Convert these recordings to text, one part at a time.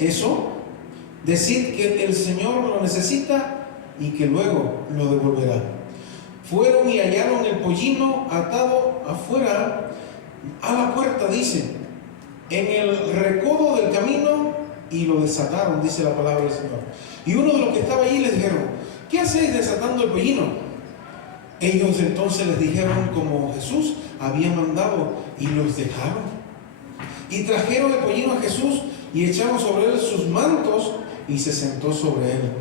eso, decid que el Señor lo necesita y que luego lo devolverá. Fueron y hallaron el pollino atado afuera a la puerta, dice, en el recodo del camino, y lo desataron, dice la palabra del Señor. Y uno de los que estaba allí les dijeron: ¿qué hacéis desatando el pollino? Ellos entonces les dijeron como Jesús había mandado, y los dejaron. Y trajeron el pollino a Jesús y echaron sobre él sus mantos, y se sentó sobre él.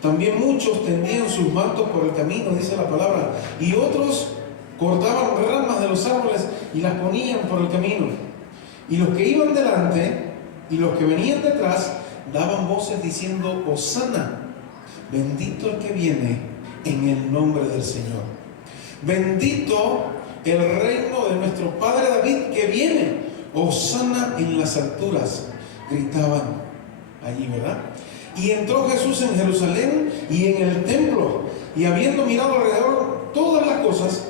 También muchos tendían sus mantos por el camino, dice la palabra, y otros cortaban ramas de los árboles y las ponían por el camino. Y los que iban delante y los que venían detrás daban voces diciendo: Hosana, bendito el que viene en el nombre del Señor. Bendito el reino de nuestro padre David que viene. Hosana en las alturas, gritaban allí, ¿verdad? Y entró Jesús en Jerusalén y en el templo, y habiendo mirado alrededor todas las cosas,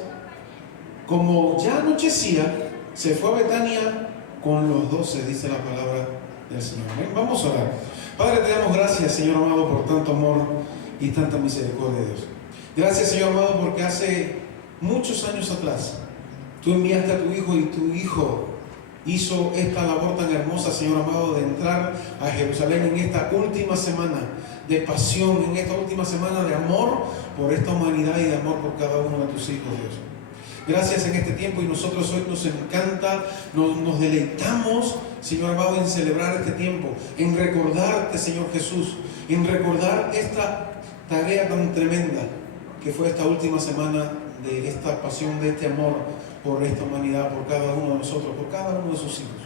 como ya anochecía, se fue a Betania con los 12, dice la palabra del Señor. Vamos a orar. Padre, te damos gracias, Señor amado, por tanto amor y tanta misericordia de Dios. Gracias, Señor amado, porque hace muchos años atrás tú enviaste a tu Hijo, y tu Hijo hizo esta labor tan hermosa, Señor amado, de entrar a Jerusalén en esta última semana de pasión, en esta última semana de amor por esta humanidad y de amor por cada uno de tus hijos, Dios. Gracias en este tiempo, y nosotros hoy nos encanta, nos deleitamos, Señor amado, en celebrar este tiempo, en recordarte, Señor Jesús, en recordar esta tarea tan tremenda que fue esta última semana de esta pasión, de este amor por esta humanidad, por cada uno de nosotros, por cada uno de sus hijos.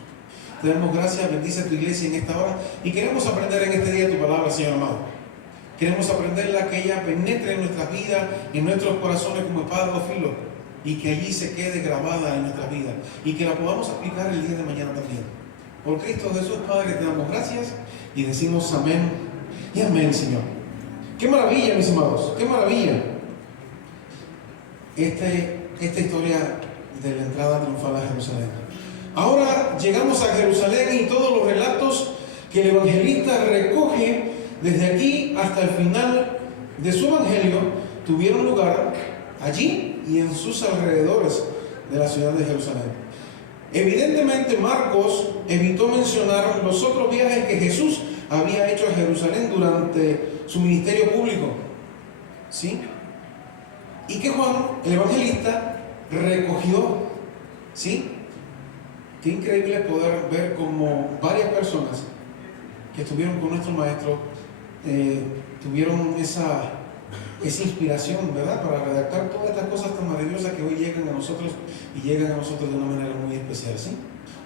Te damos gracias, bendice a tu iglesia en esta hora, y queremos aprender en este día tu palabra, Señor amado. Queremos aprenderla, que ella penetre en nuestras vidas, en nuestros corazones como espada de dos filos, y que allí se quede grabada en nuestras vidas, y que la podamos aplicar el día de mañana también. Por Cristo Jesús, Padre, te damos gracias y decimos amén y amén, Señor. Qué maravilla, mis amados, qué maravilla esta historia de la entrada triunfal a Jerusalén. Ahora llegamos a Jerusalén, y todos los relatos que el evangelista recoge desde aquí hasta el final de su evangelio tuvieron lugar allí y en sus alrededores de la ciudad de Jerusalén. Evidentemente Marcos evitó mencionar los otros viajes que Jesús había hecho a Jerusalén durante su ministerio público, ¿sí? Y que Juan, el evangelista, recogió, ¿sí? Qué increíble poder ver como varias personas que estuvieron con nuestro maestro tuvieron esa inspiración, ¿verdad?, para redactar todas estas cosas tan maravillosas que hoy llegan a nosotros, y llegan a nosotros de una manera muy especial, ¿sí?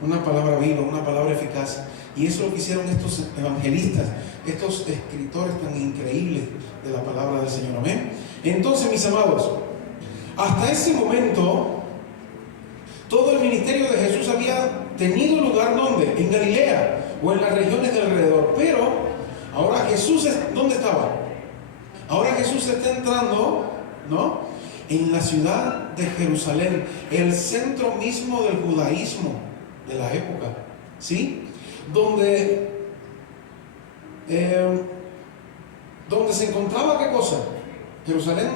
Una palabra viva, una palabra eficaz. Y eso es lo que hicieron estos evangelistas, estos escritores tan increíbles de la palabra del Señor. Amén. Entonces, mis amados, hasta ese momento todo el ministerio de Jesús había tenido lugar, ¿dónde? En Galilea o en las regiones de alrededor. Pero ahora Jesús, ¿dónde estaba? Ahora Jesús está entrando, ¿no?, en la ciudad de Jerusalén, el centro mismo del judaísmo de la época, ¿sí? Donde se encontraba, ¿qué cosa? Jerusalén,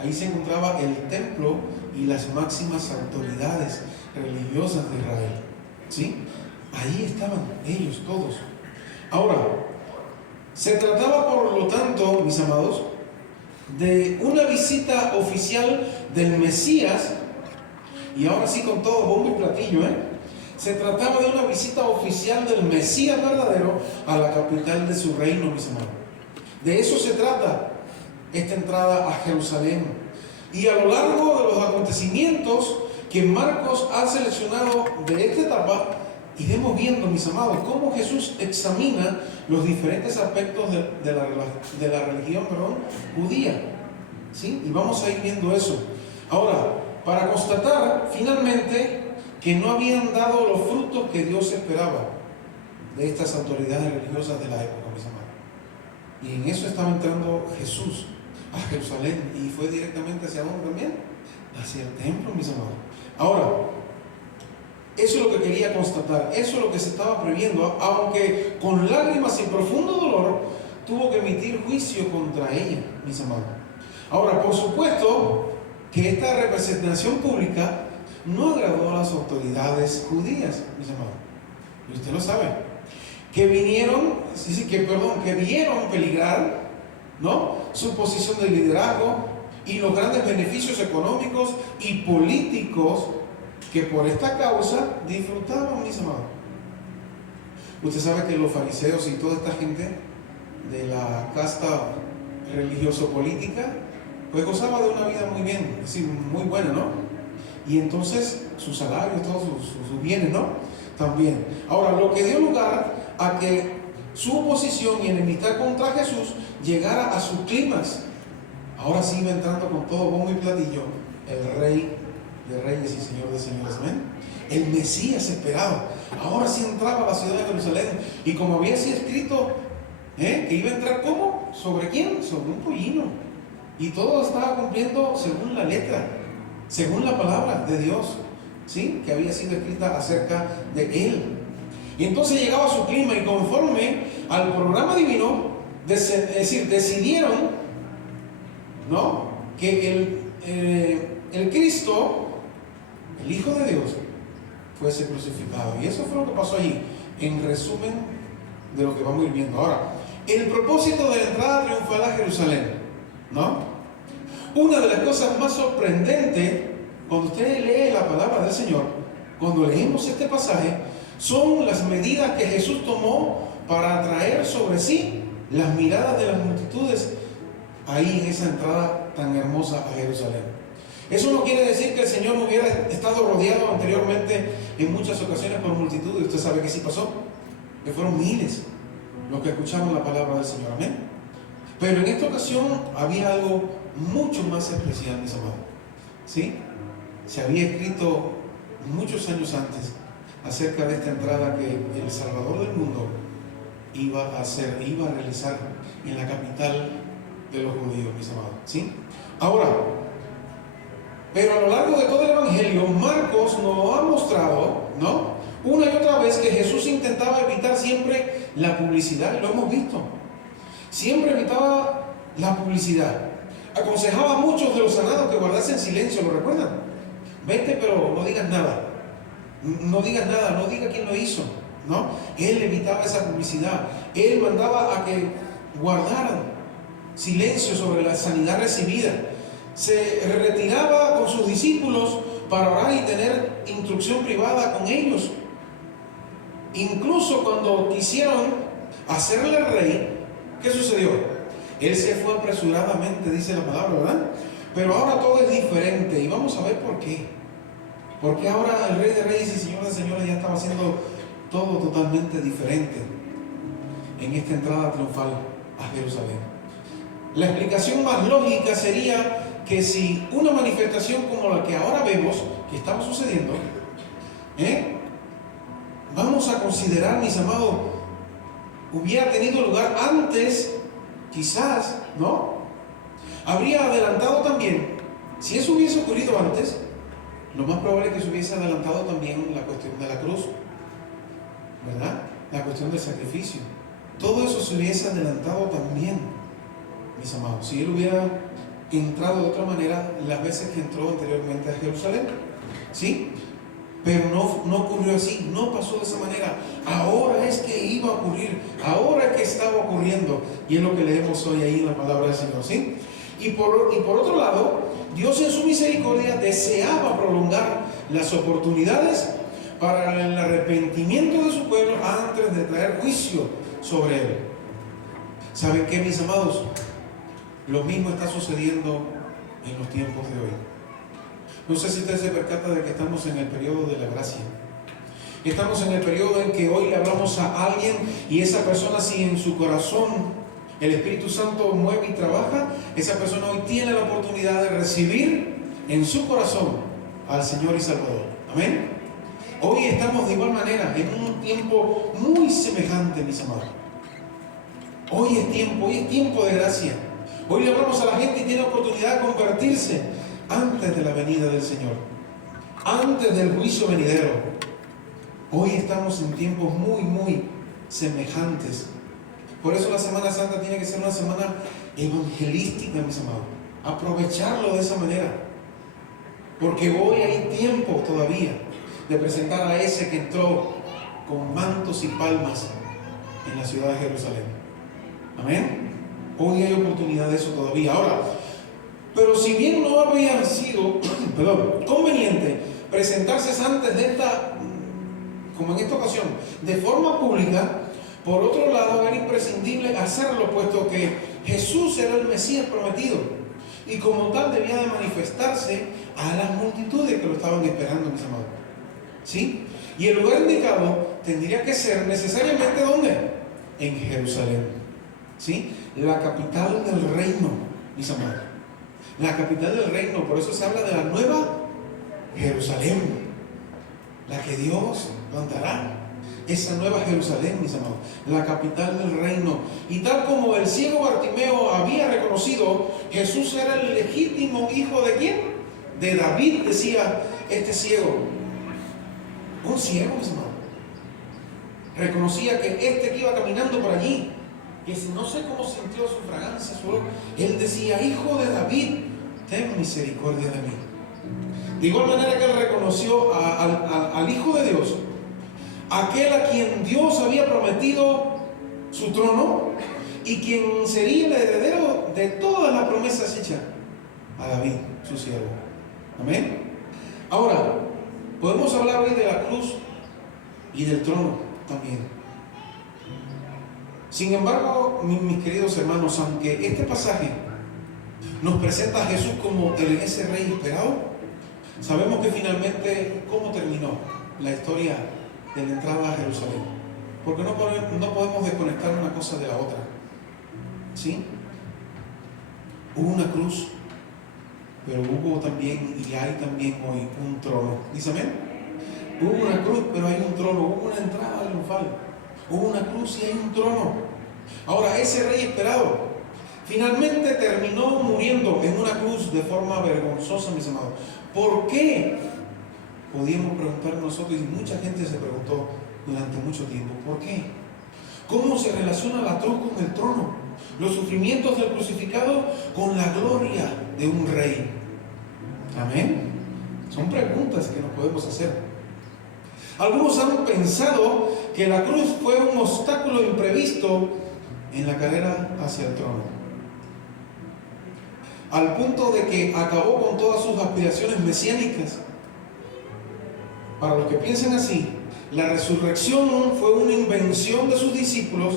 ahí se encontraba el templo y las máximas autoridades religiosas de Israel, ¿sí? Ahí estaban ellos todos. Ahora, se trataba, por lo tanto, mis amados, de una visita oficial del Mesías, y ahora sí con todo bombo y platillo, se trataba de una visita oficial del Mesías verdadero a la capital de su reino, mis amados. De eso se trata esta entrada a Jerusalén. Y a lo largo de los acontecimientos que Marcos ha seleccionado de esta etapa, iremos viendo, mis amados, cómo Jesús examina los diferentes aspectos de la religión, judía, ¿sí? Y vamos a ir viendo eso. Ahora, para constatar finalmente que no habían dado los frutos que Dios esperaba de estas autoridades religiosas de la época, mis amados. Y en eso estaba entrando Jesús a Jerusalén, y fue directamente hacia dónde también, hacia el templo, mis amados. Ahora, Eso es lo que quería constatar, eso es lo que se estaba previendo, aunque con lágrimas y profundo dolor tuvo que emitir juicio contra ella, mis amados. Ahora, por supuesto que esta representación pública no agradó a las autoridades judías, mis amados. Y usted lo sabe. Que vieron peligrar, ¿no?, su posición de liderazgo y los grandes beneficios económicos y políticos que por esta causa disfrutaban, mis amados. Usted sabe que los fariseos y toda esta gente de la casta religioso-política, pues gozaba de una vida muy bien, es decir, muy buena, ¿no? Y entonces sus salarios, todos sus bienes, ¿no?, también. Ahora, lo que dio lugar a que su oposición y enemistad contra Jesús llegara a su clímax. Ahora sí iba entrando con todo bombo y platillo el Rey de Reyes y Señor de Señores, amén. El Mesías esperado. Ahora sí entraba a la ciudad de Jerusalén. Y como había sido escrito, que iba a entrar, ¿cómo? ¿Sobre quién? Sobre un pollino. Y todo estaba cumpliendo según la letra, según la palabra de Dios, ¿sí?, que había sido escrita acerca de él. Y entonces llegaba a su clima, y conforme al programa divino, decidieron, ¿no?, que el Cristo, el Hijo de Dios, fuese crucificado. Y eso fue lo que pasó allí, en resumen de lo que vamos a ir viendo ahora. El propósito de la entrada triunfal a Jerusalén, ¿no? Una de las cosas más sorprendentes cuando usted lee la palabra del Señor, cuando leímos este pasaje, son las medidas que Jesús tomó para atraer sobre sí las miradas de las multitudes ahí en esa entrada tan hermosa a Jerusalén. Eso no quiere decir que el Señor no hubiera estado rodeado anteriormente en muchas ocasiones por multitudes. Usted sabe que sí pasó, que fueron miles los que escuchaban la palabra del Señor, amén. Pero en esta ocasión había algo mucho más especial, mis amados, ¿sí? Se había escrito muchos años antes acerca de esta entrada que el Salvador del mundo iba a realizar en la capital de los judíos, mis amados, ¿sí? Ahora, pero a lo largo de todo el Evangelio, Marcos nos ha mostrado, ¿no?, una y otra vez que Jesús intentaba evitar siempre la publicidad, lo hemos visto. Siempre evitaba la publicidad. Aconsejaba a muchos de los sanados que guardasen silencio, ¿lo recuerdan? Vete, pero no digas nada. No digas nada, no digas quién lo hizo, ¿no? Él evitaba esa publicidad. Él mandaba a que guardaran silencio sobre la sanidad recibida. Se retiraba con sus discípulos para orar y tener instrucción privada con ellos. Incluso cuando quisieron hacerle rey, ¿qué sucedió? Él se fue apresuradamente, dice la palabra, ¿verdad? Pero ahora todo es diferente y vamos a ver por qué. Porque ahora el Rey de Reyes y Señor de Señores ya estaba haciendo todo totalmente diferente en esta entrada triunfal a Jerusalén. La explicación más lógica sería que si una manifestación como la que ahora vemos, que estaba sucediendo, vamos a considerar, mis amados, hubiera tenido lugar antes, quizás, ¿no? Habría adelantado también, si eso hubiese ocurrido antes, lo más probable es que se hubiese adelantado también la cuestión de la cruz, ¿verdad? La cuestión del sacrificio. Todo eso se hubiese adelantado también, mis amados, si él hubiera entrado de otra manera las veces que entró anteriormente a Jerusalén, ¿sí? Pero no ocurrió así, no pasó de esa manera. Ahora es que iba a ocurrir, ahora es que estaba ocurriendo, y es lo que leemos hoy ahí en la palabra del Señor, ¿sí? Y por otro lado, Dios en su misericordia deseaba prolongar las oportunidades para el arrepentimiento de su pueblo antes de traer juicio sobre él. ¿Saben qué, mis amados? Lo mismo está sucediendo en los tiempos de hoy. No sé si usted se percata de que estamos en el periodo de la gracia. Estamos en el periodo en que hoy le hablamos a alguien y esa persona, si en su corazón el Espíritu Santo mueve y trabaja, esa persona hoy tiene la oportunidad de recibir en su corazón al Señor y Salvador. Amén. Hoy estamos de igual manera en un tiempo muy semejante, mis amados. Hoy es tiempo de gracia. Hoy le hablamos a la gente y tiene oportunidad de convertirse antes de la venida del Señor, antes del juicio venidero. Hoy estamos en tiempos muy, muy semejantes. Por eso la Semana Santa tiene que ser una semana evangelística, mis amados. Aprovecharlo de esa manera. Porque hoy hay tiempo todavía de presentar a ese que entró con mantos y palmas en la ciudad de Jerusalén. Amén. Hoy hay oportunidad de eso todavía. Ahora, pero si bien no había sido conveniente presentarse antes de como en esta ocasión, de forma pública, por otro lado era imprescindible hacerlo, puesto que Jesús era el Mesías prometido y como tal debía de manifestarse a las multitudes que lo estaban esperando, mis amados. ¿Sí? Y el lugar indicado tendría que ser necesariamente ¿dónde? En Jerusalén. ¿Sí? La capital del reino, mis amados. La capital del reino, por eso se habla de la nueva Jerusalén, la que Dios plantará. Esa nueva Jerusalén, mis amados, la capital del reino. Y tal como el ciego Bartimeo había reconocido, Jesús era el legítimo hijo ¿de quién? De David, decía este ciego. Un ciego, mis amados. Reconocía que este que iba caminando por allí, que no sé cómo sintió su fragancia, él decía, hijo de David, ten misericordia de mí. De igual manera que él reconoció al Hijo de Dios, aquel a quien Dios había prometido su trono y quien sería el heredero de todas las promesas hechas a David, su siervo. Amén. Ahora, podemos hablar hoy de la cruz y del trono también. Sin embargo, mis queridos hermanos, aunque este pasaje nos presenta a Jesús como ese rey esperado, sabemos que finalmente, ¿cómo terminó la historia de la entrada a Jerusalén? Porque no podemos desconectar una cosa de la otra. ¿Sí? Hubo una cruz, pero hubo también, y hay también hoy, un trono. ¿Dice amén? Hubo una cruz, pero hay un trono. Hubo una entrada triunfal. Hubo una cruz y hay un trono. Ahora, ese rey esperado finalmente terminó muriendo en una cruz de forma vergonzosa, mis amados. ¿Por qué? Podíamos preguntar nosotros, y mucha gente se preguntó durante mucho tiempo, ¿por qué? ¿Cómo se relaciona la cruz con el trono? Los sufrimientos del crucificado con la gloria de un rey. Amén. Son preguntas que nos podemos hacer. Algunos han pensado que la cruz fue un obstáculo imprevisto en la carrera hacia el trono, al punto de que acabó con todas sus aspiraciones mesiánicas. Para los que piensan así, la resurrección fue una invención de sus discípulos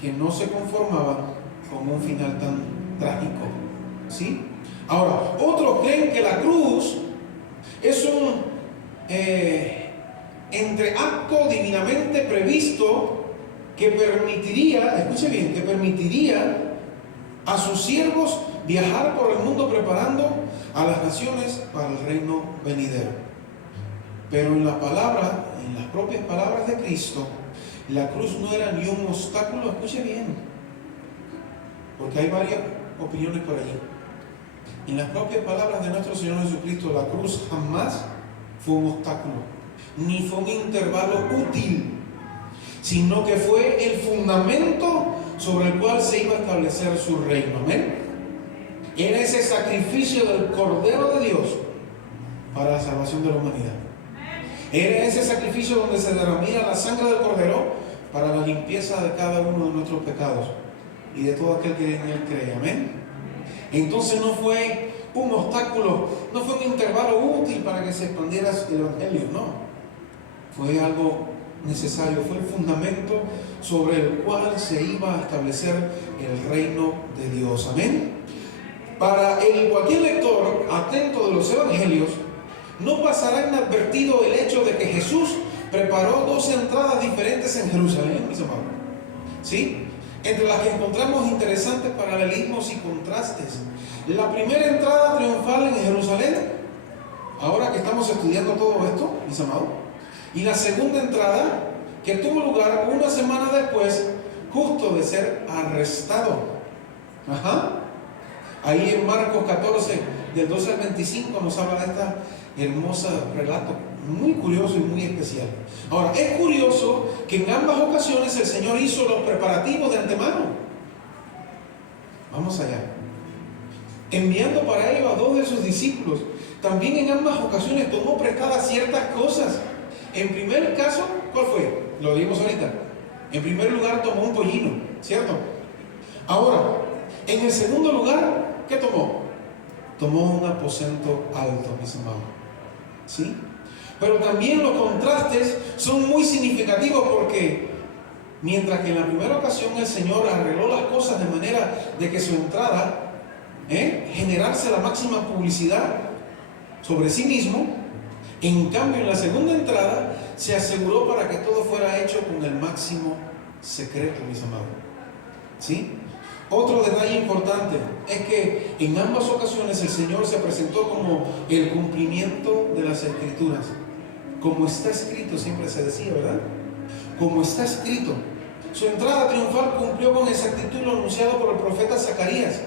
que no se conformaban con un final tan trágico. ¿Sí? Ahora, otros creen que la cruz es un entreacto divinamente previsto que permitiría, escuche bien, que permitiría a sus siervos viajar por el mundo preparando a las naciones para el reino venidero. Pero en las propias palabras de Cristo, la cruz no era ni un obstáculo, escuche bien, porque hay varias opiniones por allí. En las propias palabras de nuestro Señor Jesucristo, la cruz jamás fue un obstáculo, ni fue un intervalo útil, sino que fue el fundamento sobre el cual se iba a establecer su reino. Amén. Era ese sacrificio del Cordero de Dios para la salvación de la humanidad. Era ese sacrificio donde se derramía la sangre del Cordero para la limpieza de cada uno de nuestros pecados y de todo aquel que en Él cree. Amén. Entonces no fue un obstáculo, no fue un intervalo útil para que se expandiera el Evangelio, no. Fue algo necesario, fue el fundamento sobre el cual se iba a establecer el reino de Dios. Amén. Para cualquier lector atento de los Evangelios, no pasará inadvertido el hecho de que Jesús preparó dos entradas diferentes en Jerusalén, mis amados. ¿Sí? Entre las que encontramos interesantes paralelismos y contrastes. La primera entrada triunfal en Jerusalén, ahora que estamos estudiando todo esto, mis amados, y la segunda entrada que tuvo lugar una semana después, justo de ser arrestado. Ahí en Marcos 14, del 12 al 25, nos habla de esta hermosa relato, muy curioso y muy especial. Ahora, es curioso que en ambas ocasiones el Señor hizo los preparativos de antemano. Vamos allá. Enviando para ello a 2 de sus discípulos. También en ambas ocasiones tomó prestadas ciertas cosas. En primer caso, ¿cuál fue? Lo dimos ahorita. En primer lugar tomó un pollino, ¿cierto? Ahora, en el segundo lugar, ¿qué tomó? Tomó un aposento alto, mis amados. ¿Sí? Pero también los contrastes son muy significativos porque mientras que en la primera ocasión el Señor arregló las cosas de manera de que su entrada generarse la máxima publicidad sobre sí mismo, en cambio en la segunda entrada se aseguró para que todo fuera hecho con el máximo secreto, mis amados. ¿Sí? Otro detalle importante es que en ambas ocasiones el Señor se presentó como el cumplimiento de las Escrituras. Como está escrito, siempre se decía, ¿verdad? Como está escrito. Su entrada triunfal cumplió con exactitud lo anunciado por el profeta Zacarías.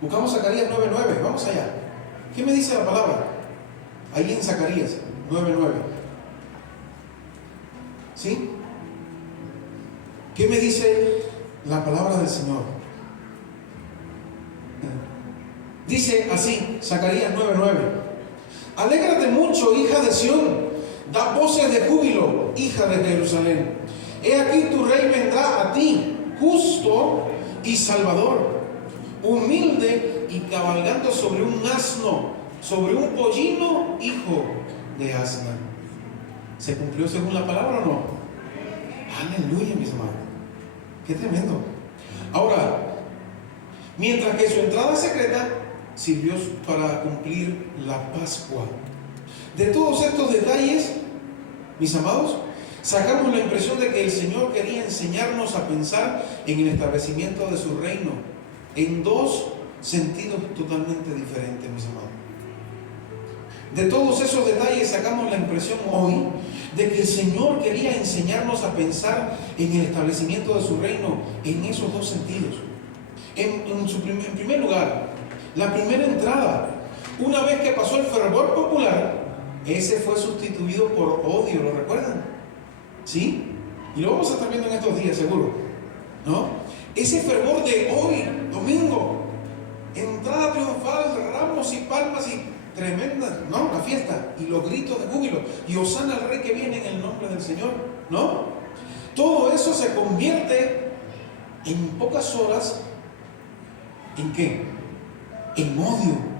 Buscamos Zacarías 9:9, vamos allá. ¿Qué me dice la palabra? Ahí en Zacarías 9:9. ¿Sí? ¿Qué me dice la palabra del Señor? Dice así, Zacarías 9:9. Alégrate mucho, hija de Sión, da voces de júbilo, hija de Jerusalén. He aquí tu rey vendrá a ti, justo y salvador, humilde y cabalgando sobre un asno, sobre un pollino, hijo de asna. ¿Se cumplió según la palabra o no? Aleluya, mis hermanos. Qué tremendo. Ahora, mientras que su entrada secreta sirvió para cumplir la Pascua. De todos estos detalles, mis amados, sacamos la impresión de que el Señor quería enseñarnos a pensar en el establecimiento de su reino en 2 sentidos totalmente diferentes, mis amados. De todos esos detalles sacamos la impresión hoy de que el Señor quería enseñarnos a pensar en el establecimiento de su reino en esos 2 sentidos. En primer lugar, la primera entrada, una vez que pasó el fervor popular, ese fue sustituido por odio, ¿lo recuerdan? ¿Sí? Y lo vamos a estar viendo en estos días, seguro, ¿no? Ese fervor de hoy, domingo, entrada triunfal, ramos y palmas y tremenda, ¿no? La fiesta y los gritos de júbilo y hosana al rey que viene en el nombre del Señor, ¿no? Todo eso se convierte en pocas horas, ¿en qué? En odio.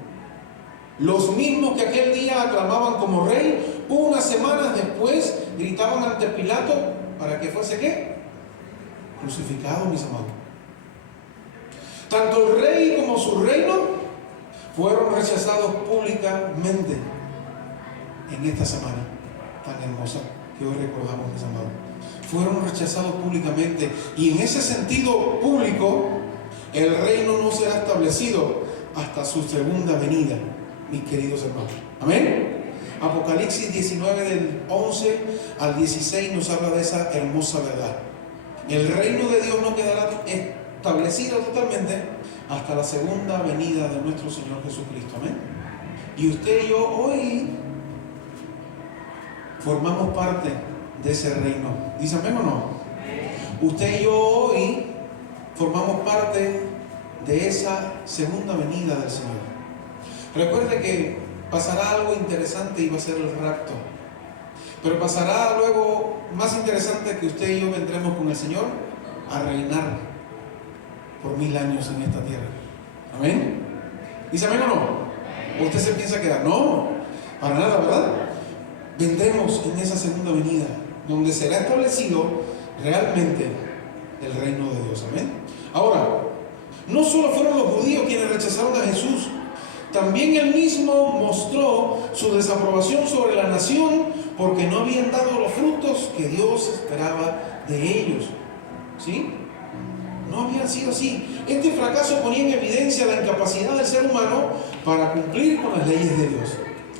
Los mismos que aquel día aclamaban como rey, unas semanas después gritaban ante Pilato para que fuese ¿qué? Crucificado, mis amados. Tanto el rey como su reino fueron rechazados públicamente en esta semana tan hermosa que hoy recordamos, mis amados. Fueron rechazados públicamente y en ese sentido público el reino no será establecido hasta su segunda venida, mis queridos hermanos. Amén. Apocalipsis 19 del 11 al 16 nos habla de esa hermosa verdad. El reino de Dios no quedará establecido totalmente hasta la segunda venida de nuestro Señor Jesucristo. Amén. Y usted y yo hoy formamos parte de ese reino. ¿Dice amén o no? Usted y yo hoy formamos parte de esa segunda venida del Señor. Recuerde que pasará algo interesante y va a ser el rapto. Pero pasará luego más interesante que usted y yo vendremos con el Señor a reinar por 1000 años en esta tierra. Amén. ¿Dice amén o no? ¿O usted se piensa quedar? No, para nada, ¿verdad? Vendremos en esa segunda venida, donde será establecido realmente el reino de Dios. Amén. Ahora, no solo fueron los judíos quienes rechazaron a Jesús, también él mismo mostró su desaprobación sobre la nación porque no habían dado los frutos que Dios esperaba de ellos. ¿Sí? No habían sido así. Este fracaso ponía en evidencia la incapacidad del ser humano para cumplir con las leyes de Dios.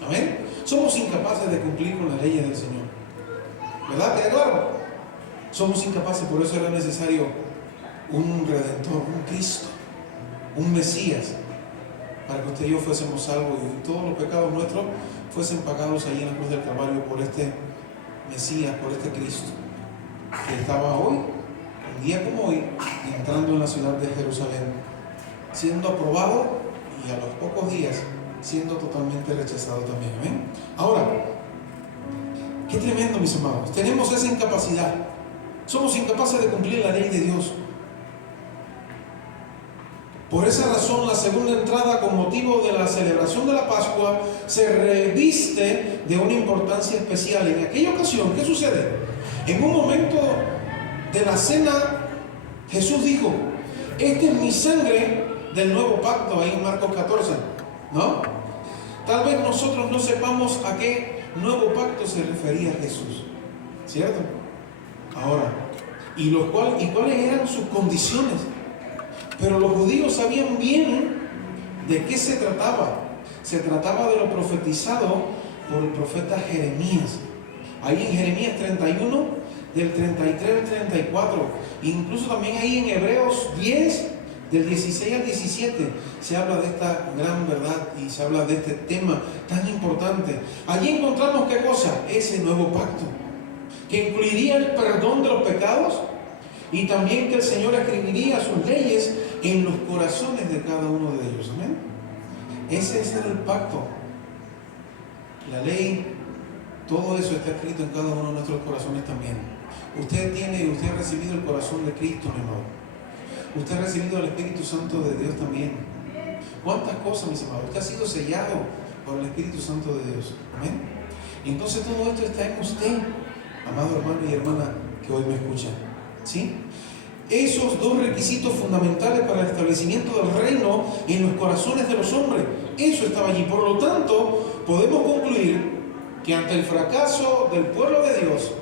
Amén. Somos incapaces de cumplir con las leyes del Señor. ¿Verdad? ¿Queda claro? Somos incapaces, por eso era necesario un Redentor, un Cristo, un Mesías, para que usted y yo fuésemos salvos y todos los pecados nuestros fuesen pagados allí en la cruz del Calvario por este Mesías, por este Cristo, que estaba hoy, un día como hoy, entrando en la ciudad de Jerusalén, siendo aprobado y a los pocos días siendo totalmente rechazado también. ¿Amén? Ahora, qué tremendo, mis amados. Tenemos esa incapacidad. Somos incapaces de cumplir la ley de Dios. Por esa razón, la segunda entrada con motivo de la celebración de la Pascua se reviste de una importancia especial. En aquella ocasión, ¿qué sucede? En un momento de la cena, Jesús dijo: esta es mi sangre del nuevo pacto, ahí en Marcos 14, ¿no? Tal vez nosotros no sepamos a qué nuevo pacto se refería Jesús, ¿cierto? Ahora, ¿cuáles eran sus condiciones? Pero los judíos sabían bien de qué se trataba. Se trataba de lo profetizado por el profeta Jeremías. Ahí en Jeremías 31, del 33 al 34. Incluso también ahí en Hebreos 10, del 16 al 17, se habla de esta gran verdad y se habla de este tema tan importante. Allí encontramos ¿qué cosa? Ese nuevo pacto, que incluiría el perdón de los pecados y también que el Señor escribiría sus leyes en los corazones de cada uno de ellos. ¿Amén? Ese era el pacto. La ley, todo eso está escrito en cada uno de nuestros corazones también. Usted ha recibido el corazón de Cristo, mi amado. Usted ha recibido el Espíritu Santo de Dios también. ¿Cuántas cosas, mis amados? Usted ha sido sellado por el Espíritu Santo de Dios. ¿Amén? Y entonces todo esto está en usted, amado hermano y hermana que hoy me escuchan. ¿Sí? Esos dos requisitos fundamentales para el establecimiento del reino en los corazones de los hombres, eso estaba allí. Por lo tanto, podemos concluir que ante el fracaso del pueblo de Dios,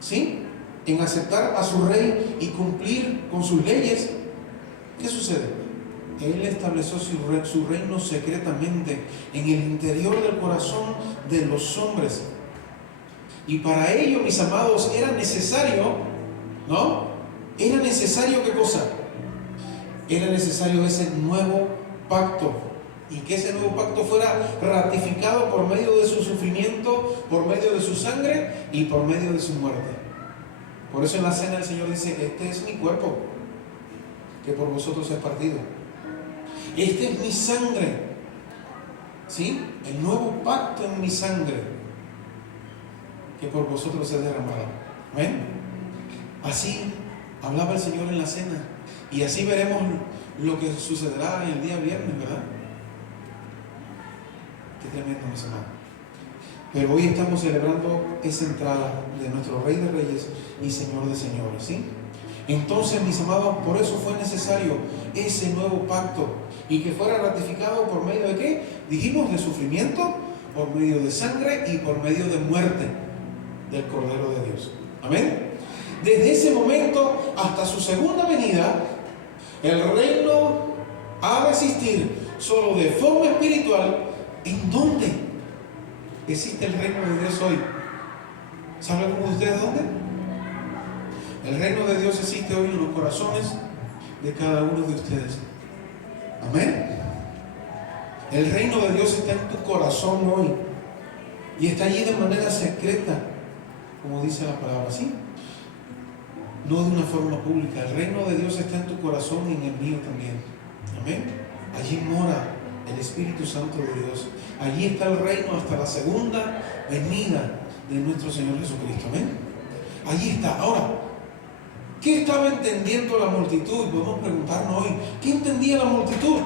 ¿sí?, en aceptar a su rey y cumplir con sus leyes, ¿qué sucede? Él estableció su reino secretamente en el interior del corazón de los hombres. Y para ello, mis amados, era necesario, ¿no? Era necesario, ¿qué cosa? Era necesario ese nuevo pacto. Y que ese nuevo pacto fuera ratificado por medio de su sufrimiento, por medio de su sangre y por medio de su muerte. Por eso en la cena el Señor dice: este es mi cuerpo, que por vosotros es partido. Este es mi sangre, ¿sí? El nuevo pacto en mi sangre, que por vosotros es derramado. ¿Ven? Así hablaba el Señor en la cena. Y así veremos lo que sucederá en el día viernes, ¿verdad? Qué tremendo, mis hermanos. Pero hoy estamos celebrando esa entrada de nuestro Rey de Reyes y Señor de Señores, ¿sí? Entonces, mis amados, por eso fue necesario ese nuevo pacto, y que fuera ratificado por medio de ¿qué? Dijimos, de sufrimiento, por medio de sangre y por medio de muerte del Cordero de Dios. Amén. Desde ese momento hasta su segunda venida, el reino ha de existir solo de forma espiritual. ¿En dónde existe el reino de Dios hoy? ¿Saben algunos de ustedes dónde? El reino de Dios existe hoy en los corazones de cada uno de ustedes. Amén. El reino de Dios está en tu corazón hoy, y está allí de manera secreta, como dice la palabra, ¿sí? No de una forma pública. El reino de Dios está en tu corazón y en el mío también. Amén. Allí mora el Espíritu Santo de Dios. Allí está el reino hasta la segunda venida de nuestro Señor Jesucristo. Amén. Allí está. Ahora, ¿qué estaba entendiendo la multitud? Podemos preguntarnos hoy, ¿qué entendía la multitud?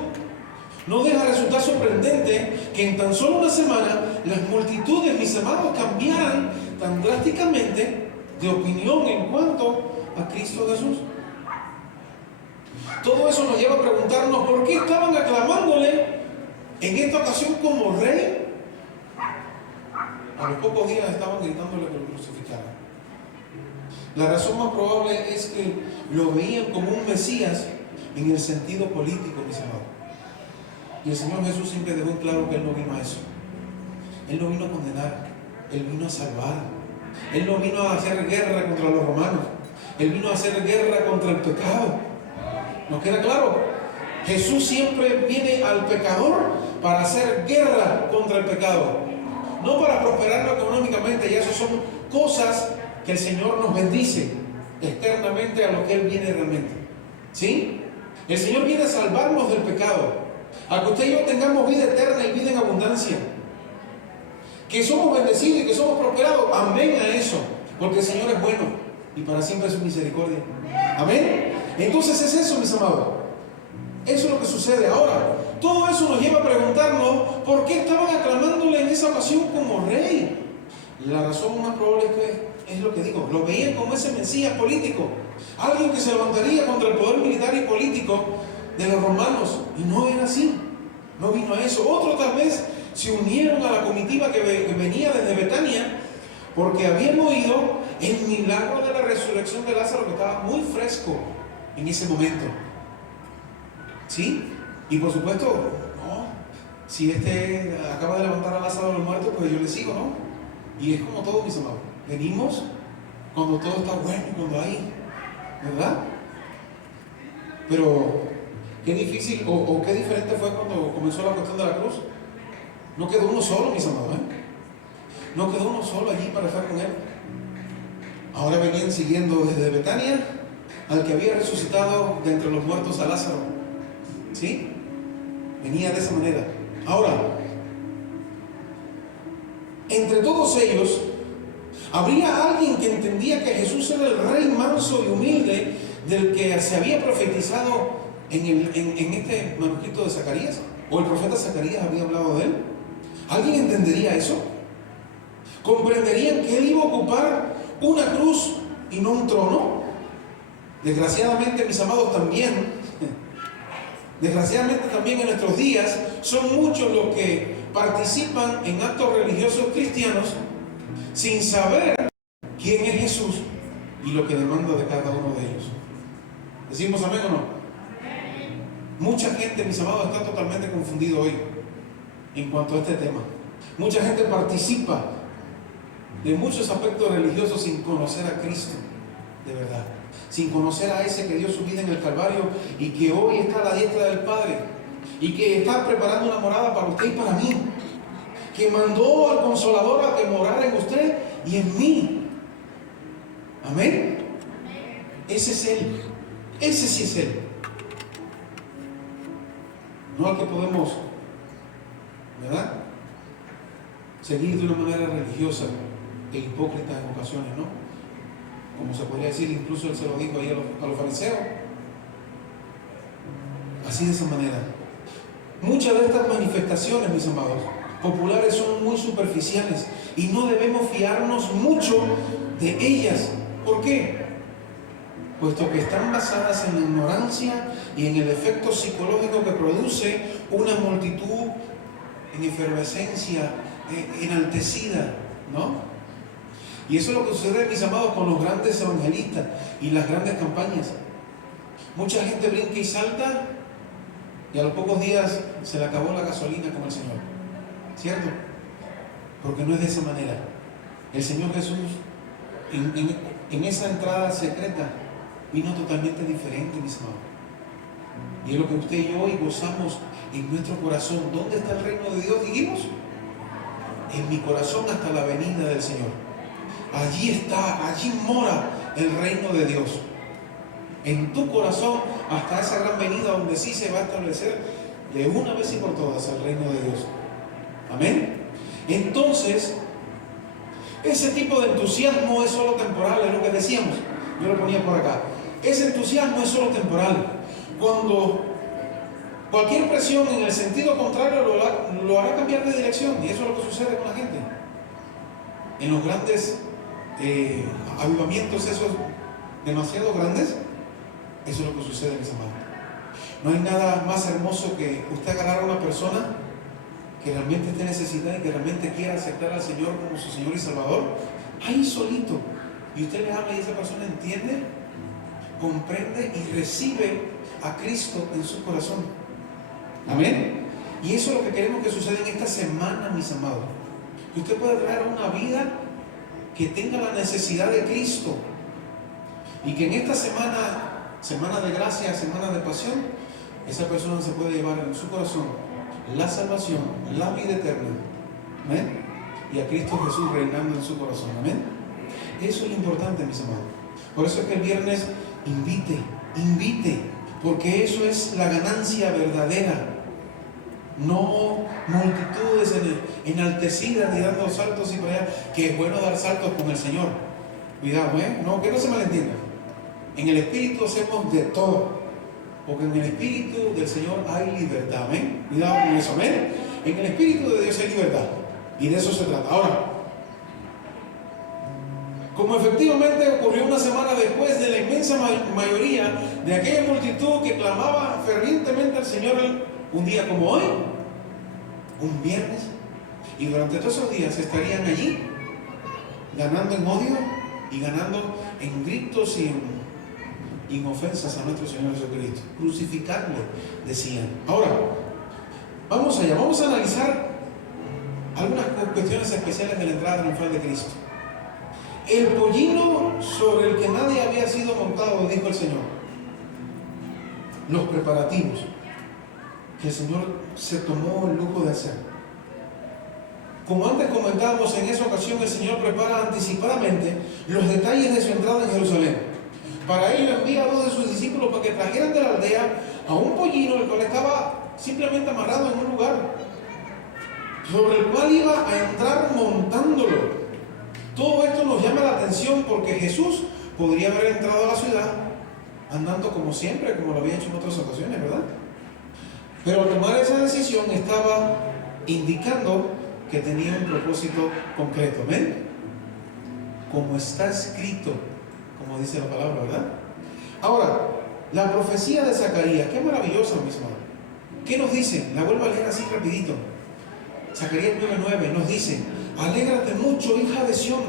No deja de resultar sorprendente que en tan solo una semana las multitudes, mis amados, cambiaran tan drásticamente de opinión en cuanto a Cristo Jesús. Todo eso nos lleva a preguntarnos por qué estaban aclamándole en esta ocasión como rey. A los pocos días estaban gritándole que lo crucificaran. La razón más probable es que lo veían como un Mesías en el sentido político, mis amados. Y el Señor Jesús siempre dejó en claro que Él no vino a eso. Él no vino a condenar, Él vino a salvar. Él no vino a hacer guerra contra los romanos. Él vino a hacer guerra contra el pecado. ¿Nos queda claro? Jesús siempre viene al pecador para hacer guerra contra el pecado. no para prosperarlo económicamente, y eso son cosas que el Señor nos bendice externamente a lo que Él viene realmente. ¿Sí? El Señor viene a salvarnos del pecado, a que usted y yo tengamos vida eterna y vida en abundancia, que somos bendecidos y que somos prosperados. Amén a eso, porque el Señor es bueno y para siempre es su misericordia. Amén. Entonces es eso, mis amados. Eso es lo que sucede ahora. Todo eso nos lleva a preguntarnos por qué estaban aclamándole en esa ocasión como rey. La razón más probable es que es lo que digo, lo veían como ese Mesías político, alguien que se levantaría contra el poder militar y político de los romanos, y no era así, no vino a eso. Otros tal vez se unieron a la comitiva que venía desde Betania, porque habían oído el milagro de la resurrección de Lázaro, que estaba muy fresco en ese momento. ¿Sí? Y por supuesto, no, si acaba de levantar a Lázaro de los muertos, pues yo le sigo, ¿no? Y es como todo, mis amados. Venimos cuando todo está bueno, cuando hay, ¿verdad? Pero qué difícil o qué diferente fue cuando comenzó la cuestión de la cruz. No quedó uno solo, mis amados, ¿eh? No quedó uno solo allí para estar con Él. Ahora venían siguiendo desde Betania al que había resucitado de entre los muertos a Lázaro. ¿Sí? Venía de esa manera. Ahora, entre todos ellos, habría alguien que entendía que Jesús era el rey manso y humilde del que se había profetizado en este manuscrito de Zacarías, o el profeta Zacarías había hablado de él. ¿Alguien entendería eso? ¿Comprenderían que él iba a ocupar una cruz y no un trono? Desgraciadamente, mis amados, desgraciadamente también en nuestros días son muchos los que participan en actos religiosos cristianos sin saber quién es Jesús y lo que demanda de cada uno de ellos. ¿Decimos amén o no? Mucha gente, mis amados, está totalmente confundido hoy en cuanto a este tema. Mucha gente participa de muchos aspectos religiosos sin conocer a Cristo de verdad, sin conocer a ese que dio su vida en el Calvario y que hoy está a la diestra del Padre y que está preparando una morada para usted y para mí, que mandó al Consolador a que morara en usted y en mí. Amén. Ese es Él. Ese sí es Él. No al que podemos, ¿verdad?, seguir de una manera religiosa e hipócrita en ocasiones, ¿no? Como se podría decir, incluso Él se lo dijo ahí a los fariseos. Así, de esa manera. Muchas de estas manifestaciones, mis amados, populares, son muy superficiales y no debemos fiarnos mucho de ellas. ¿Por qué? Puesto que están basadas en la ignorancia y en el efecto psicológico que produce una multitud en efervescencia, enaltecida, ¿no? Y eso es lo que sucede, mis amados, con los grandes evangelistas y las grandes campañas. Mucha gente brinca y salta y a los pocos días se le acabó la gasolina con el Señor, ¿cierto? Porque no es de esa manera. El Señor Jesús en esa entrada secreta vino totalmente diferente, mis amados. Y es lo que usted y yo hoy gozamos en nuestro corazón. ¿Dónde está el reino de Dios? Dijimos, en mi corazón hasta la venida del Señor. Allí está, allí mora el reino de Dios. En tu corazón hasta esa gran venida donde sí se va a establecer de una vez y por todas el reino de Dios. Amén. Entonces, ese tipo de entusiasmo es solo temporal, es lo que decíamos. Yo lo ponía por acá. Ese entusiasmo es solo temporal. Cuando cualquier presión en el sentido contrario lo hará cambiar de dirección, y eso es lo que sucede con la gente. En los grandes avivamientos, esos demasiado grandes, eso es lo que sucede, mis amados. No hay nada más hermoso que usted agarrar a una persona que realmente esté necesitada y que realmente quiera aceptar al Señor como su Señor y Salvador, ahí solito, y usted le habla y esa persona entiende, comprende y recibe a Cristo en su corazón. Amén. Y eso es lo que queremos que suceda en esta semana, mis amados. Que usted pueda traer una vida que tenga la necesidad de Cristo, y que en esta semana de gracia, semana de pasión, esa persona se puede llevar en su corazón la salvación, la vida eterna. ¿Amén? y a Cristo Jesús reinando en su corazón. Amén. Eso es lo importante, mis amados. Por eso es que el viernes invite, porque eso es la ganancia verdadera. No multitudes enaltecidas ni dando saltos y para allá, que es bueno dar saltos con el Señor. Cuidado, no, que no se malentienda. En el Espíritu hacemos de todo, porque en el Espíritu del Señor hay libertad. Amén. Cuidado con eso. Amén. En el Espíritu de Dios hay libertad, y de eso se trata. Ahora, como efectivamente ocurrió una semana después de la inmensa mayoría de aquella multitud que clamaba fervientemente al Señor, un día como hoy, un viernes, y durante todos esos días estarían allí ganando en odio y ganando en gritos y en ofensas a nuestro Señor Jesucristo. Crucificarle, decían. Ahora, vamos a analizar algunas cuestiones especiales de la entrada triunfal de Cristo. El pollino sobre el que nadie había sido montado, dijo el Señor. Los preparativos que el Señor se tomó el lujo de hacer. Como antes comentábamos, en esa ocasión el Señor prepara anticipadamente los detalles de su entrada en Jerusalén. Para ello envía a 2 de sus discípulos para que trajeran de la aldea a un pollino, el cual estaba simplemente amarrado en un lugar, sobre el cual iba a entrar montándolo. Todo esto nos llama la atención porque Jesús podría haber entrado a la ciudad andando como siempre, como lo había hecho en otras ocasiones, ¿verdad? Pero al tomar esa decisión estaba indicando que tenía un propósito concreto. ¿Amén? Como está escrito, como dice la palabra, ¿verdad? Ahora, la profecía de Zacarías, qué maravillosa, mis hermanos. ¿Qué nos dice? La vuelvo a leer así rapidito. Zacarías 9:9 nos dice: alégrate mucho, hija de Sión,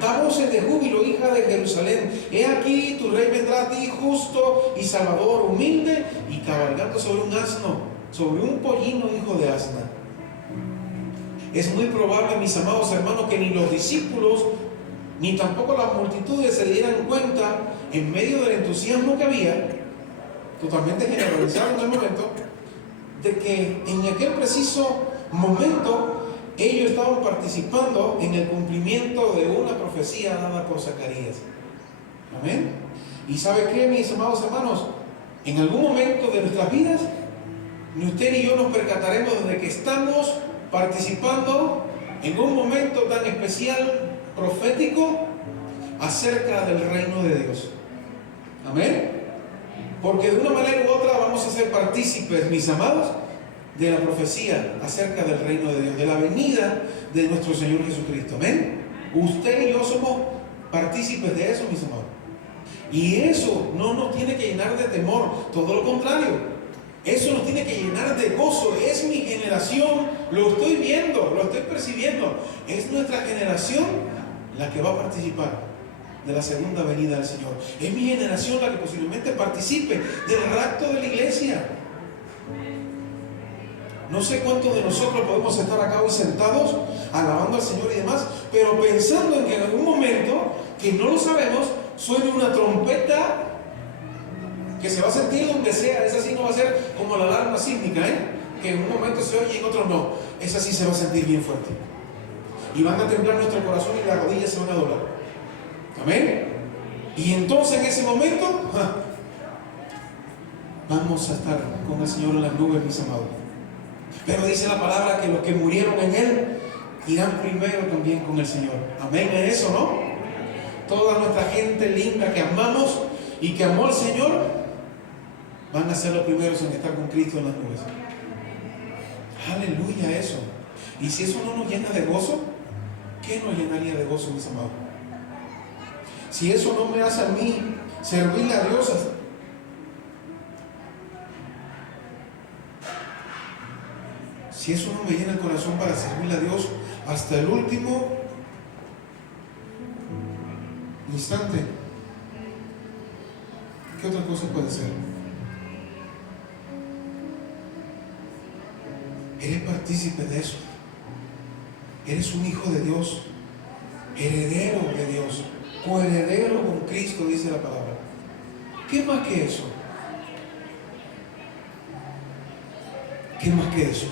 da voces de júbilo, hija de Jerusalén. He aquí, tu rey vendrá a ti, justo y salvador, humilde y cabalgando sobre un asno, sobre un pollino, hijo de asna. Es muy probable, mis amados hermanos, que ni los discípulos ni tampoco las multitudes se dieran cuenta, en medio del entusiasmo que había, totalmente generalizado en el momento, de que en aquel preciso momento ellos estaban participando en el cumplimiento de una profecía dada por Zacarías. Amén. ¿Y sabe qué, mis amados hermanos? En algún momento de nuestras vidas, ni usted ni yo nos percataremos de que estamos participando en un momento tan especial, profético, acerca del reino de Dios. Amén. Porque de una manera u otra vamos a ser partícipes, mis amados, de la profecía acerca del reino de Dios, de la venida de nuestro Señor Jesucristo. Amén. Usted y yo somos partícipes de eso, mis amados. Y eso no nos tiene que llenar de temor, todo lo contrario. Eso nos tiene que llenar de gozo. Es mi generación, lo estoy viendo, lo estoy percibiendo. Es nuestra generación la que va a participar de la segunda venida del Señor. Es mi generación la que posiblemente participe del rapto de la iglesia. No sé cuántos de nosotros podemos estar acá hoy sentados alabando al Señor y demás, pero pensando en que en algún momento, que no lo sabemos, suene una trompeta que se va a sentir donde sea. Esa sí no va a ser como la alarma sísmica, que en un momento se oye y en otro no. Esa sí se va a sentir bien fuerte. Y van a temblar nuestro corazón y las rodillas se van a doblar. Amén. Y entonces en ese momento vamos a estar con el Señor en las nubes, mis amados. Pero dice la palabra que los que murieron en Él irán primero también con el Señor. Amén, es eso, ¿no? Toda nuestra gente linda que amamos y que amó al Señor van a ser los primeros en estar con Cristo en las nubes. Aleluya, eso. Y si eso no nos llena de gozo, ¿qué nos llenaría de gozo, mis amados? Si eso no me hace a mí servirle a Dios, si eso no me llena el corazón para servirle a Dios hasta el último instante, ¿qué otra cosa puede ser? Eres partícipe de eso. Eres un hijo de Dios, heredero de Dios, coheredero con Cristo, dice la palabra. ¿Qué más que eso? ¿Qué más que eso,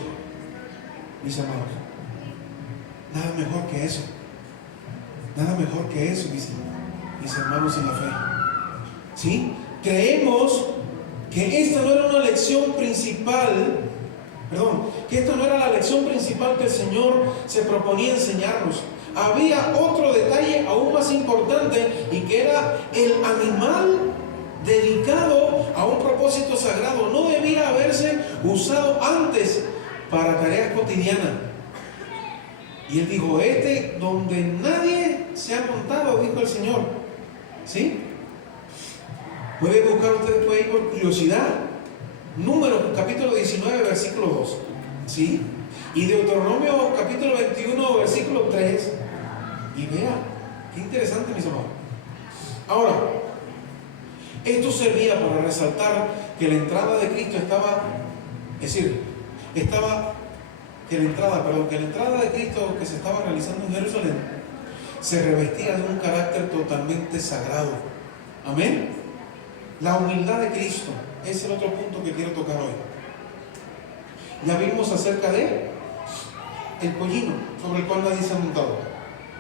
mis amados? Nada mejor que eso. Nada mejor que eso, mis hermanos en la fe. ¿Sí? Creemos que esta no era una lección principal, que esta no era la lección principal que el Señor se proponía enseñarnos. Había otro detalle aún más importante, y que era el animal dedicado a un propósito sagrado. No debía haberse usado antes para tareas cotidianas. Y él dijo: donde nadie se ha montado, dijo el Señor. ¿Sí? Puede buscar usted después ahí por curiosidad. Números capítulo 19, versículo 2. ¿Sí? Y Deuteronomio capítulo 21, versículo 3. Y vea, qué interesante, mis amados. Ahora, esto servía para resaltar que la entrada de Cristo que la entrada de Cristo que se estaba realizando en Jerusalén se revestía de un carácter totalmente sagrado. Amén. La humildad de Cristo es el otro punto que quiero tocar hoy. Ya vimos acerca de el pollino sobre el cual nadie se ha montado,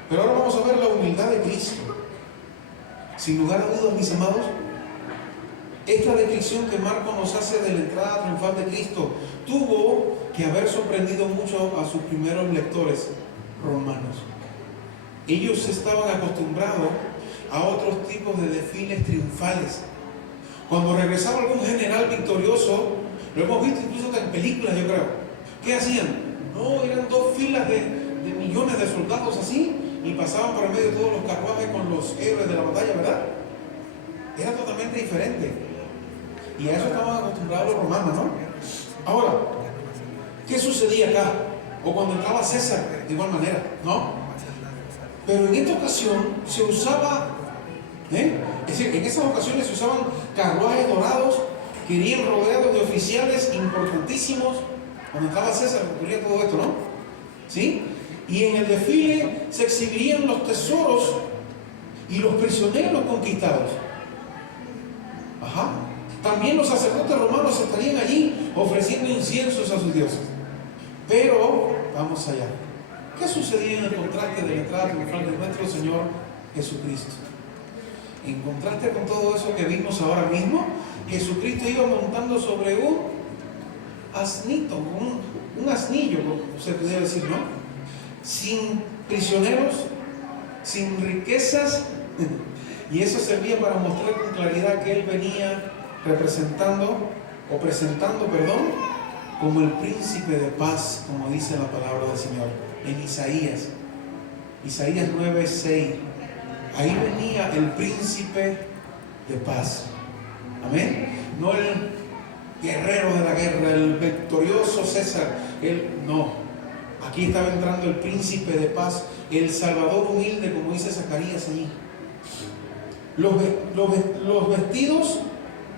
pero ahora vamos a ver la humildad de Cristo. Sin lugar a dudas, mis amados, esta descripción que Marcos nos hace de la entrada triunfal de Cristo tuvo que haber sorprendido mucho a sus primeros lectores romanos. Ellos estaban acostumbrados a otros tipos de desfiles triunfales. Cuando regresaba algún general victorioso, lo hemos visto incluso hasta en películas, yo creo. ¿Qué hacían? No, eran dos filas de millones de soldados así, y pasaban por el medio de todos los carruajes con los héroes de la batalla, ¿verdad? Era totalmente diferente. Y a eso estaban acostumbrados los romanos, ¿no? Ahora, ¿qué sucedía acá? O cuando entraba César, de igual manera, ¿no? Pero en esta ocasión se usaba, es decir, en esas ocasiones se usaban carruajes dorados que irían rodeados de oficiales importantísimos. Cuando entraba César ocurría todo esto, ¿no? ¿Sí? Y en el desfile se exhibirían los tesoros y los prisioneros conquistados. Ajá. También los sacerdotes romanos estarían allí ofreciendo inciensos a sus dioses. Pero, vamos allá. ¿Qué sucedía en el contraste de la entrada triunfal de nuestro Señor Jesucristo? En contraste con todo eso que vimos ahora mismo, Jesucristo iba montando sobre un asnito, un asnillo, como se pudiera decir, ¿no? Sin prisioneros, sin riquezas, y eso servía para mostrar con claridad que Él venía presentando como el príncipe de paz, como dice la palabra del Señor en Isaías 9:6. Ahí venía el príncipe de paz. Amén. No el guerrero de la guerra, el victorioso César. No. Aquí estaba entrando el príncipe de paz, el Salvador humilde, como dice Zacarías allí. Los vestidos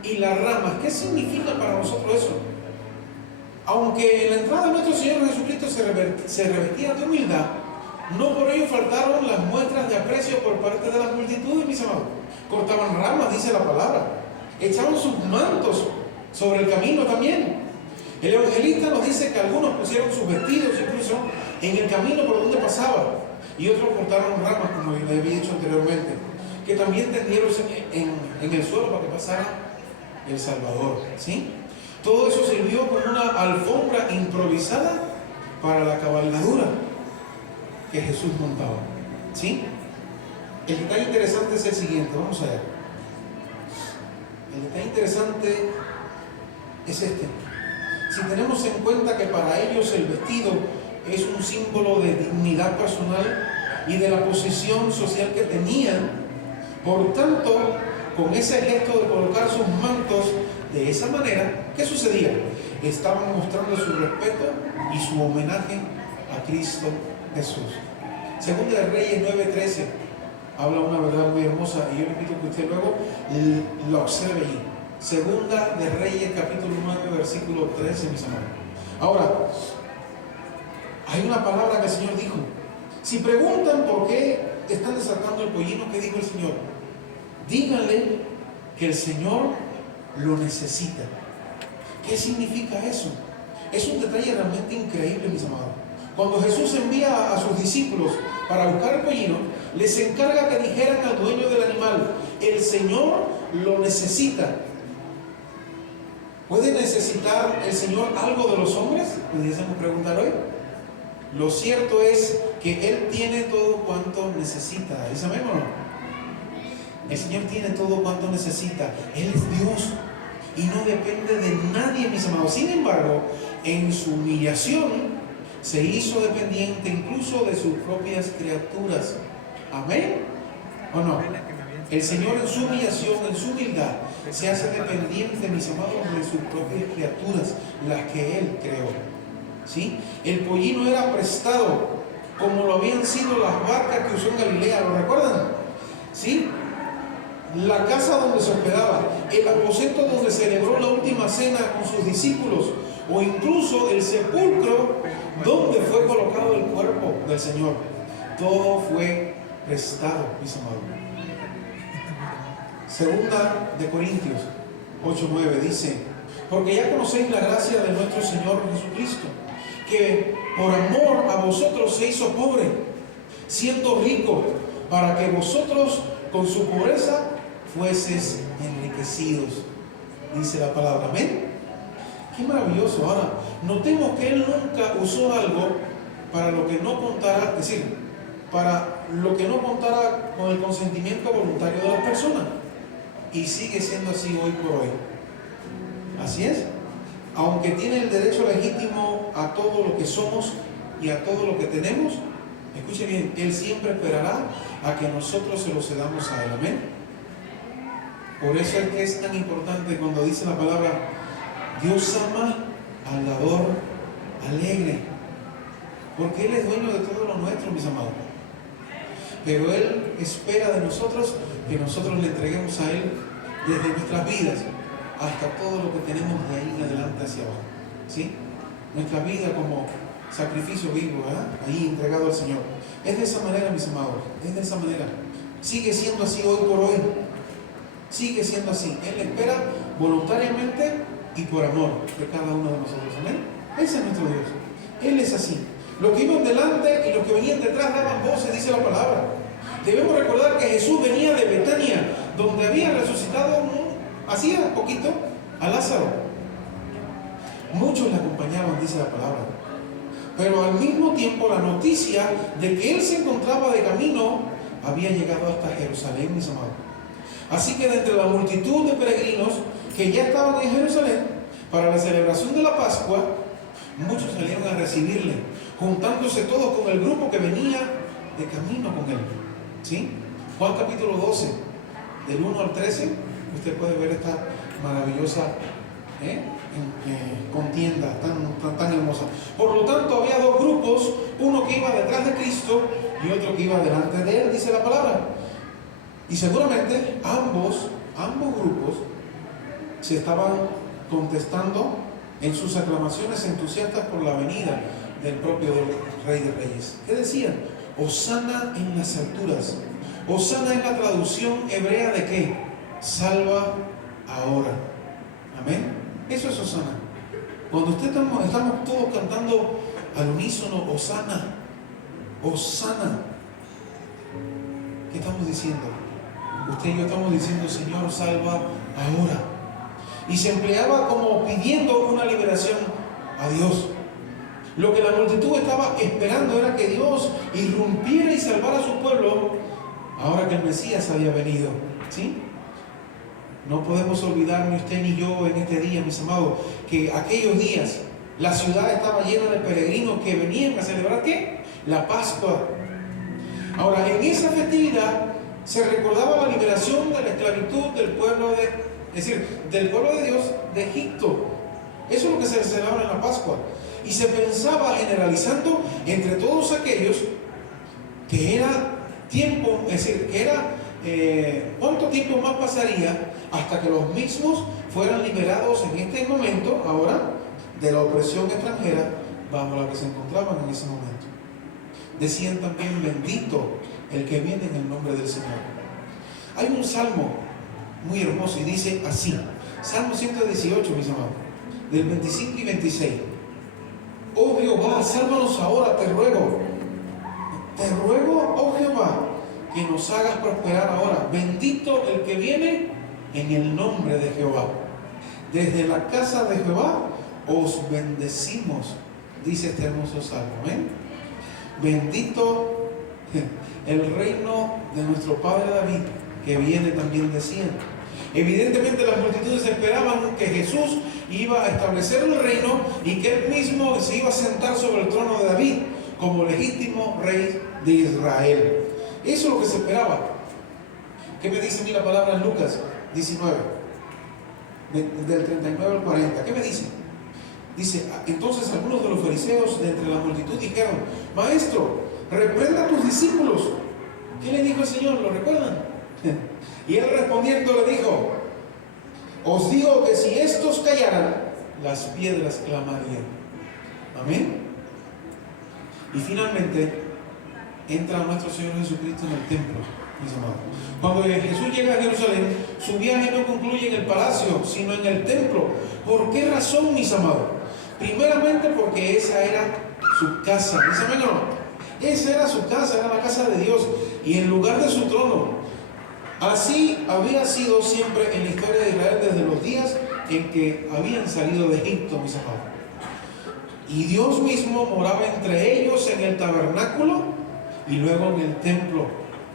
y las ramas. ¿Qué significa para nosotros eso? Aunque en la entrada de nuestro Señor Jesucristo se revestía de humildad, no por ello faltaron las muestras de aprecio por parte de las multitudes, mis amados. Cortaban ramas, dice la palabra. Echaban sus mantos sobre el camino también. El evangelista nos dice que algunos pusieron sus vestidos incluso en el camino por donde pasaba, y otros cortaron ramas, como les había dicho anteriormente, que también tendieron en el suelo para que pasara el Salvador. ¿Sí? Todo eso sirvió como una alfombra improvisada para la cabalgadura que Jesús montaba. ¿Sí? El detalle interesante es el siguiente, vamos a ver. El detalle interesante es este. Si tenemos en cuenta que para ellos el vestido es un símbolo de dignidad personal y de la posición social que tenían, por tanto, con ese gesto de colocar sus mantos de esa manera, ¿qué sucedía? Estaban mostrando su respeto y su homenaje a Cristo Jesús. Segunda de Reyes 9:13 habla una verdad muy hermosa, y yo le invito que usted luego la observe allí. Segunda de Reyes capítulo 9 versículo 13, mis amados. Ahora, hay una palabra que el Señor dijo. Si preguntan por qué están desatando el pollino, ¿qué dijo el Señor? Díganle que el Señor lo necesita. ¿Qué significa eso? Es un detalle realmente increíble, mis amados. Cuando Jesús envía a sus discípulos para buscar el pollino, les encarga que dijeran al dueño del animal: el Señor lo necesita. ¿Puede necesitar el Señor algo de los hombres? Pudiésemos preguntar hoy. Lo cierto es que Él tiene todo cuanto necesita. ¿Es amén o no? El Señor tiene todo cuanto necesita. Él es Dios y no depende de nadie, mis amados. Sin embargo, en su humillación se hizo dependiente incluso de sus propias criaturas. ¿Amén o no? El Señor en su humillación, en su humildad, se hace dependiente, mis amados, de sus propias criaturas, las que Él creó. ¿Sí? El pollino era prestado, como lo habían sido las barcas que usó en Galilea. ¿Lo recuerdan? ¿Sí? La casa donde se hospedaba, el aposento donde celebró la última cena con sus discípulos, o incluso el sepulcro donde fue colocado el cuerpo del Señor. Todo fue prestado, mis amados. Segunda de Corintios 8:9 dice: porque ya conocéis la gracia de nuestro Señor Jesucristo, que por amor a vosotros se hizo pobre, siendo rico, para que vosotros con su pobreza fueses enriquecidos. Dice la palabra. Amén. Qué maravilloso. Ahora, notemos que Él nunca usó algo para lo que no contara, es decir, para lo que no contara con el consentimiento voluntario de las personas. Y sigue siendo así hoy por hoy. Así es. Aunque tiene el derecho legítimo a todo lo que somos y a todo lo que tenemos, escuche bien, Él siempre esperará a que nosotros se lo cedamos a Él. Amén. Por eso es que es tan importante cuando dice la palabra: Dios ama al dador alegre, porque Él es dueño de todo lo nuestro, mis amados. Pero Él espera de nosotros que nosotros le entreguemos a Él desde nuestras vidas hasta todo lo que tenemos de ahí en adelante hacia abajo. ¿Sí? Nuestra vida como sacrificio vivo, ¿verdad? Ahí entregado al Señor. Es de esa manera, mis amados, es de esa manera. Sigue siendo así hoy por hoy. Sigue siendo así. Él espera voluntariamente y por amor de cada uno de nosotros. Amén. Ese es nuestro Dios. Él es así. Los que iban delante y los que venían detrás daban voces, dice la palabra. Debemos recordar que Jesús venía de Betania, donde había resucitado hacía poquito a Lázaro. Muchos le acompañaban, dice la palabra. Pero al mismo tiempo la noticia de que Él se encontraba de camino había llegado hasta Jerusalén, mis amados. Así que de entre la multitud de peregrinos que ya estaban en Jerusalén para la celebración de la Pascua, muchos salieron a recibirle, juntándose todos con el grupo que venía de camino con Él. ¿Sí? Juan capítulo 12, del 1 al 13, usted puede ver esta maravillosa contienda tan hermosa. Por lo tanto, había dos grupos, uno que iba detrás de Cristo y otro que iba delante de Él, dice la palabra. Y seguramente ambos grupos se estaban contestando en sus aclamaciones entusiastas por la venida del propio Rey de Reyes. ¿Qué decían? Hosana en las alturas. Hosana es la traducción hebrea de ¿qué? Salva ahora. Amén. Eso es Hosana. Cuando estamos todos cantando al unísono, Hosana, Hosana, ¿qué estamos diciendo? Usted y yo estamos diciendo: Señor, salva ahora. Y se empleaba como pidiendo una liberación a Dios. Lo que la multitud estaba esperando era que Dios irrumpiera y salvara a su pueblo ahora que el Mesías había venido. ¿Sí? No podemos olvidar ni usted ni yo en este día, mis amados, que aquellos días la ciudad estaba llena de peregrinos que venían a celebrar ¿qué? La Pascua. Ahora, en esa festividad se recordaba la liberación de la esclavitud del pueblo del pueblo de Dios de Egipto. Eso es lo que se celebra en la Pascua. Y se pensaba, generalizando entre todos aquellos, que era tiempo, es decir, que era cuánto tiempo más pasaría hasta que los mismos fueran liberados en este momento, ahora, de la opresión extranjera bajo la que se encontraban en ese momento. Decían también: bendito el que viene en el nombre del Señor. Hay un salmo muy hermoso y dice así, Salmo 118, mis amados, del 25 y 26. Oh Jehová, sálvanos ahora, te ruego, oh Jehová, que nos hagas prosperar ahora. Bendito el que viene en el nombre de Jehová. Desde la casa de Jehová os bendecimos, dice este hermoso salmo. ¿Amén? Bendito el reino de nuestro padre David, que viene también de Sión. Evidentemente las multitudes esperaban que Jesús iba a establecer el reino y que él mismo se iba a sentar sobre el trono de David como legítimo rey de Israel. Eso es lo que se esperaba. ¿Qué me dice a mí la palabra en Lucas 19? Del 39 al 40. ¿Qué me dice? Dice, entonces algunos de los fariseos de entre la multitud dijeron: Maestro, reprenda a tus discípulos. ¿Qué le dijo el Señor? ¿Lo recuerdan? Y él respondiendo le dijo: os digo que si estos callaran, las piedras clamarían. Amén. Y finalmente entra nuestro Señor Jesucristo en el templo, mis amados. Cuando Jesús llega a Jerusalén, su viaje no concluye en el palacio, sino en el templo. ¿Por qué razón, mis amados? Primeramente porque esa era su casa. ¿Mis amigos? Esa era su casa, era la casa de Dios, y en lugar de su trono. Así había sido siempre en la historia de Israel desde los días en que habían salido de Egipto, mis amados. Y Dios mismo moraba entre ellos en el tabernáculo y luego en el templo,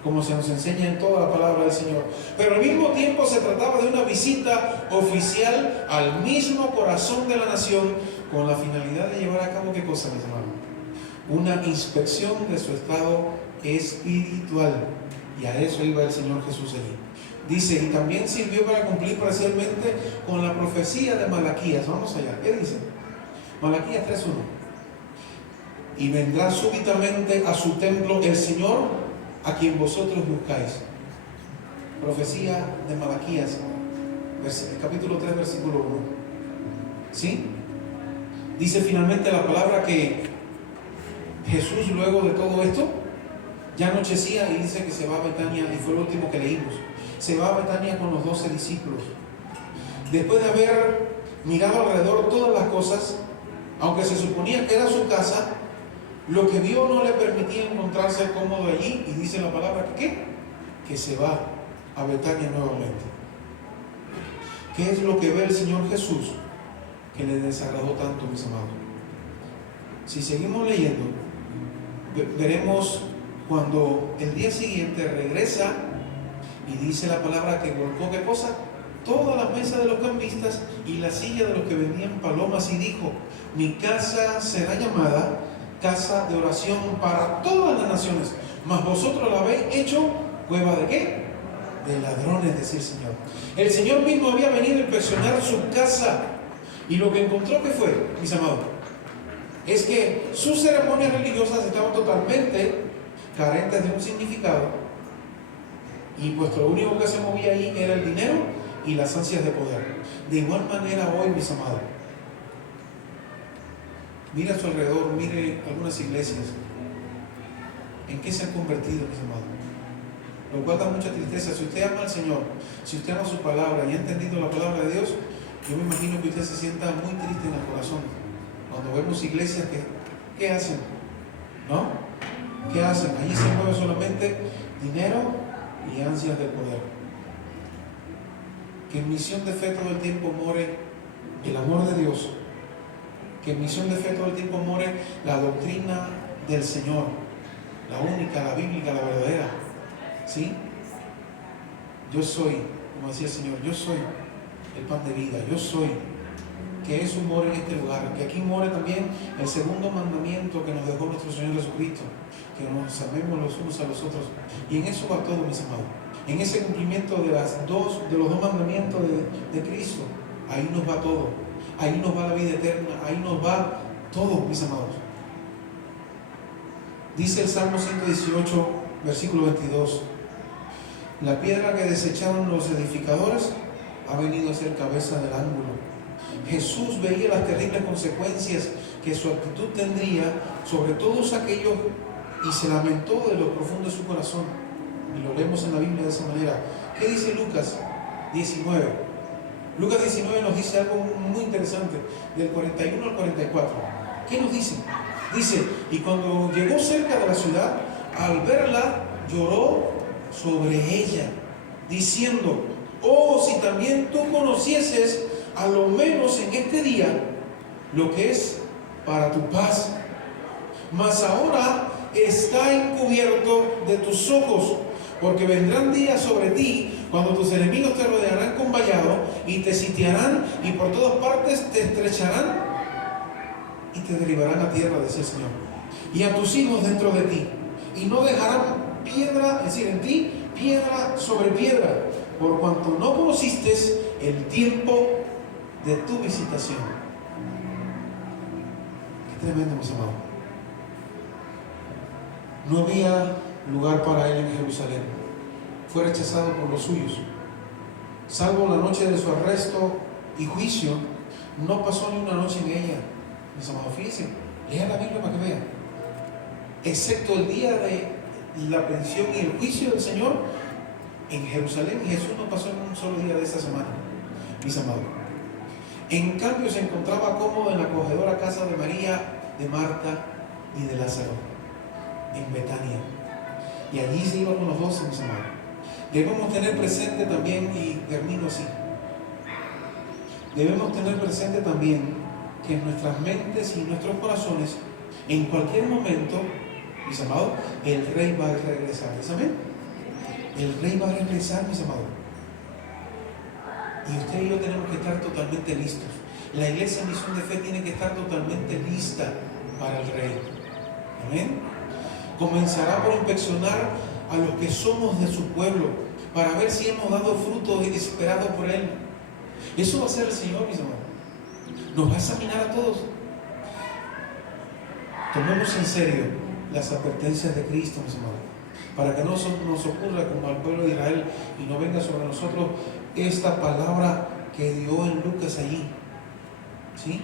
como se nos enseña en toda la palabra del Señor. Pero al mismo tiempo se trataba de una visita oficial al mismo corazón de la nación, con la finalidad de llevar a cabo, ¿qué cosa, mis hermanos? Una inspección de su estado espiritual. Y a eso iba el Señor Jesús allí. Dice, y también sirvió para cumplir parcialmente con la profecía de Malaquías. Vamos allá, ¿qué dice? Malaquías 3:1. Y vendrá súbitamente a su templo el Señor, a quien vosotros buscáis. Profecía de Malaquías, capítulo 3, versículo 1. ¿Sí? Dice finalmente la palabra que Jesús, luego de todo esto, ya anochecía, y dice que se va a Betania, y fue lo último que leímos. Se va a Betania con los 12 discípulos. Después de haber mirado alrededor todas las cosas, aunque se suponía que era su casa, lo que vio no le permitía encontrarse cómodo allí, y dice la palabra que ¿qué? Que se va a Betania nuevamente. ¿Qué es lo que ve el Señor Jesús que le desagradó tanto, mis amados? Si seguimos leyendo, veremos cuando el día siguiente regresa y dice la palabra que volcó, ¿qué cosa? Todas las mesas de los cambistas y la silla de los que vendían palomas, y dijo: mi casa será llamada casa de oración para todas las naciones, mas vosotros la habéis hecho cueva de ¿qué? De ladrones, decía el Señor. El Señor mismo había venido a inspeccionar su casa, y lo que encontró, ¿qué fue, mis amados? Es que sus ceremonias religiosas estaban totalmente carentes de un significado, y pues lo único que se movía ahí era el dinero y las ansias de poder. De igual manera hoy, mis amados, mire a su alrededor, mire algunas iglesias, ¿en qué se han convertido, mis amados? Lo cual da mucha tristeza. Si usted ama al Señor, si usted ama su palabra y ha entendido la palabra de Dios, yo me imagino que usted se sienta muy triste en el corazón cuando vemos iglesias que, ¿qué hacen? ¿No? ¿Qué hacen? Allí se mueve solamente dinero y ansias de poder. Que en misión de fe todo el tiempo more el amor de Dios. Que en misión de fe todo el tiempo more la doctrina del Señor, la única, la bíblica, la verdadera. ¿Sí? Yo soy, como decía el Señor, yo soy el pan de vida, yo soy. Que eso more en este lugar, que aquí more también el segundo mandamiento que nos dejó nuestro Señor Jesucristo, que nos amemos los unos a los otros. Y en eso va todo, mis amados. En ese cumplimiento de los dos mandamientos de Cristo, ahí nos va todo. Ahí nos va la vida eterna, ahí nos va todo, mis amados. Dice el Salmo 118, versículo 22: la piedra que desecharon los edificadores ha venido a ser cabeza del ángulo. Jesús veía las terribles consecuencias que su actitud tendría sobre todos aquellos, y se lamentó de lo profundo de su corazón. Y lo leemos en la Biblia de esa manera. ¿Qué dice Lucas 19? Lucas 19 nos dice algo muy interesante, del 41 al 44. ¿Qué nos dice? Dice, y cuando llegó cerca de la ciudad, al verla, lloró sobre ella, diciendo, oh, si también tú conocieses, a lo menos en este día, lo que es para tu paz. Mas ahora está encubierto de tus ojos, porque vendrán días sobre ti cuando tus enemigos te rodearán con vallado y te sitiarán y por todas partes te estrecharán y te derribarán a tierra, dice el Señor, y a tus hijos dentro de ti, y no dejarán piedra, es decir, en ti, piedra sobre piedra, por cuanto no conociste el tiempo de tu visitación. Qué tremendo, mis amados. No había lugar para él en Jerusalén. Fue rechazado por los suyos. Salvo la noche de su arresto y juicio, no pasó ni una noche en ella. Mis amados, fíjense, lea la Biblia para que vean. Excepto el día de la pensión y el juicio del Señor, en Jerusalén Jesús no pasó en un solo día de esta semana, mis amados. En cambio se encontraba cómodo en la acogedora casa de María, de Marta y de Lázaro, en Betania. Y allí se iba con los 12, mis amados. Debemos tener presente también, y termino así, debemos tener presente también que en nuestras mentes y nuestros corazones, en cualquier momento, mis amados, el Rey va a regresar. ¿Sí, amén? El Rey va a regresar, mis amados. Y usted y yo tenemos que estar totalmente listos. La iglesia Misión de Fe tiene que estar totalmente lista para el Rey. Amén. Comenzará por inspeccionar a los que somos de su pueblo, para ver si hemos dado fruto esperado por Él. Eso va a ser el Señor, mis amados. Nos va a examinar a todos. Tomemos en serio las advertencias de Cristo, mis amados, para que no nos ocurra como al pueblo de Israel y no venga sobre nosotros esta palabra que dio en Lucas allí. ¿Sí?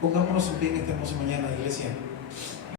Pongámonos en pie en esta hermosa mañana, iglesia.